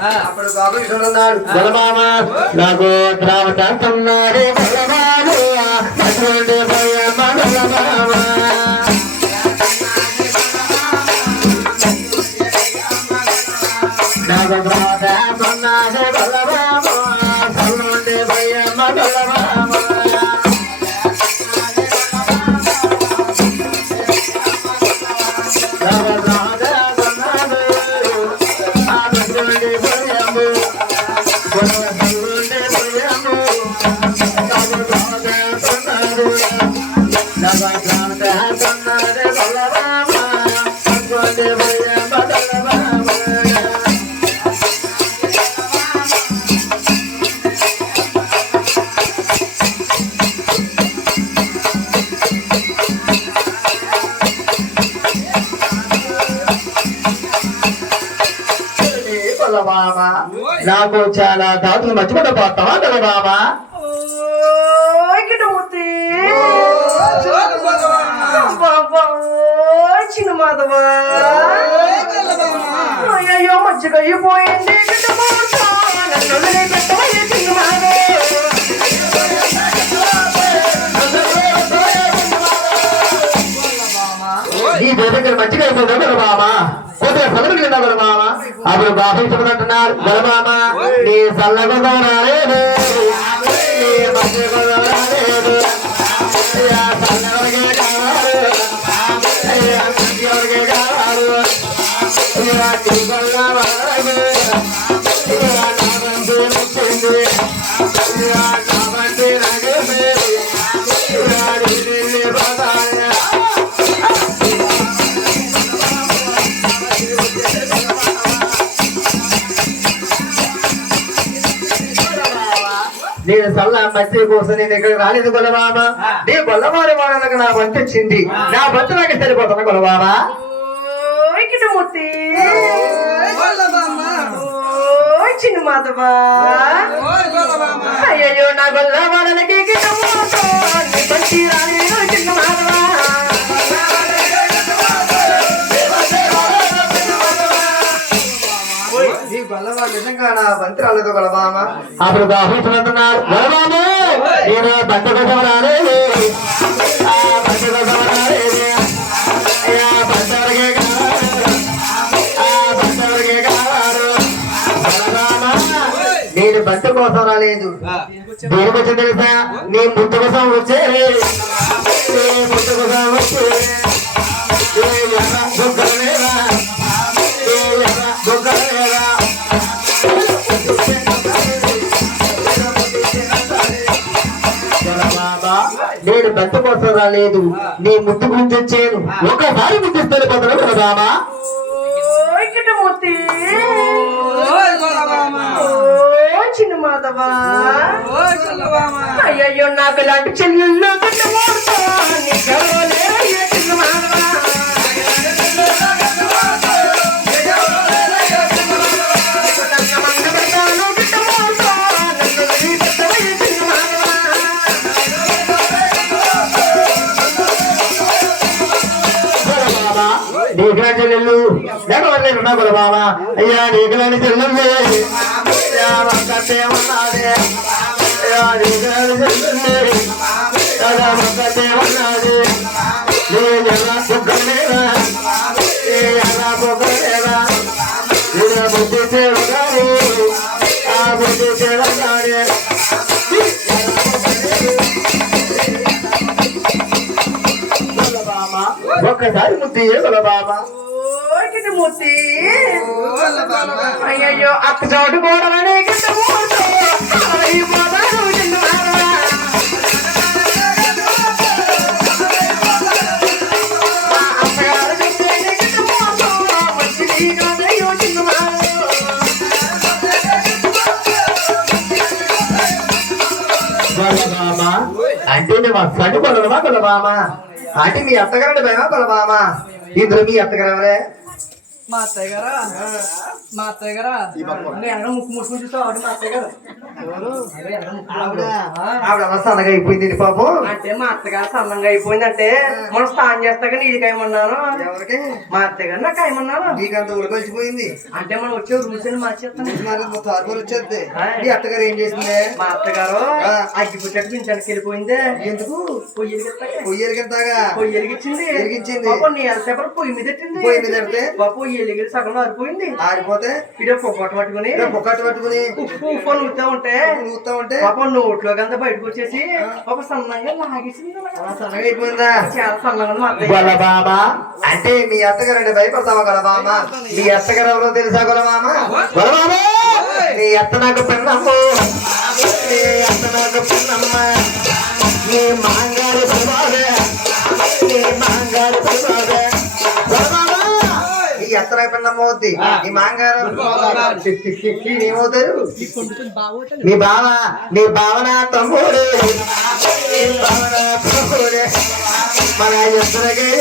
అప్పుడు బాబు బలమామ నాకు ద్రావతాడు బలమాను అటువంటి భయమ బలమామ నాకు చాలా దాతులు మర్చిపోతా పోతావా కదా బాబా చిన్న మాధవా. అయ్యో మజ్జిగ అయిపోయింది కిటమూర్త అప్పుడు బాబు చెప్పదంటున్నారు అంటున్నారు మామ నీ చల్లగా రాలేదు. నీ మంచిగా రాలేదు కావాలి కావాలి నేను సల్ల మధ్య కోసం నేను ఇక్కడ రాలేదు కొలబాబా నీ బొల్లవారి వాళ్ళకి నా వంట వచ్చింది నా వంట నాకు సరిపోతున్నా కిటమూర్తి చిన్న మాధవా. అయ్యో నా గొల్ల నిజంగా నా బంతి రాలేదు గొల్లబామ అప్పుడు బాహుతున్నారు కొలబాబు నేను బంట కోసం రాలేదు ఆ బంట కోసం రాలేదు నేను బంట కోసం రాలేదు. దేని వచ్చి తెలుసా? నీ ముద్దు కోసం వచ్చే. ముద్దు కోసం వచ్చే. రాలేదు. నీ ముద్దు గురించి వచ్చాను ఒకసారి ముద్దిస్తాను బాబా కిటమూర్తి చిన్న మాధవా. అయ్యయ్యో నాకు ఇలాంటి చెల్లెళ్ళు ఉన్నది నీ ఎర్ర బుగ్గలేదా నీ ఎర్ర బుగ్గలేదా ఇలా బుద్ధి చేరుగాని ఆ బుద్ధి చేరుగాని ఒక్కసారి ముద్దు ఏ బాబా కిటమూర్తి అయ్యయ్యో అక్క చోటు చిన్న మాధవా. మా అత్తగారు చిన్న మాధవా. బాబా అంటే అంటే మీ అత్తగారండి భయమా ఇందులో మీ అత్తగారు మా అత్తయ్య గారా? మా అత్తయ్య గారా? అంటే ఎక్కడ ముక్కు ముట్టుకుని చూస్తావు ఆవిడ మా అత్తయ్య గారు? సన్నగా అయిపోయింది పాపం. అంటే మా అత్తగారు సన్నంగా అయిపోయిందంటే మనం స్నానం చేస్తాక నీళ్ళకాయమన్నాను ఎవరికి? మా అత్తగారు నాకు ఏమన్నాను? నీకంత ఉడకొలిచిపోయింది అంటే మనం వచ్చే రూల్స్ అని మార్చేస్తాను హాయ్. నీ అత్తగారు ఏం చేసింది? మా అత్తగారు. అగ్గి పుట్టకు పింఛన్కి వెళ్ళిపోయిందే. ఎందుకు? పొయ్యి. పొయ్యి ఎరిగింతాగా పొయ్యి ఎంతసేపటి పొయ్యి మీద పొయ్యి మీద పెడితే? పొయ్యి సగం ఆరిపోయింది. ఆరిపోతే ఇడే పొగొట్ట పట్టుకుని. పొక్కట్టు పట్టుకుని ఉప్పు ఉప్పు అని ఊతా ఉంటే నూతా ఉంటే పాపం నోట్లో గంత బయటకు వచ్చేసి ఒక సన్నంగా లాగేసింది సన్నగా అయిపోయిందా? చాలా సన్నగా మా అంటే మీ అత్తగారు అంటే భయపడతావా కదా మామ మీ అత్తగారు ఎవరో తెలుసా కూడా మామ గొల్లబామ నీ అత్త నాకు పెన్నమ్మ. నీ అత్త నాకు పెన్నమ్మ. నీ మాంగారి పరివాదే పిన్నమ్మ అవుద్ది ఈ మాంగారు. ఏమవుతారు నీ బావ నీ భావన తమ్ముడు. నీ భావన తమ్ముడు. మన ఇద్దరిగా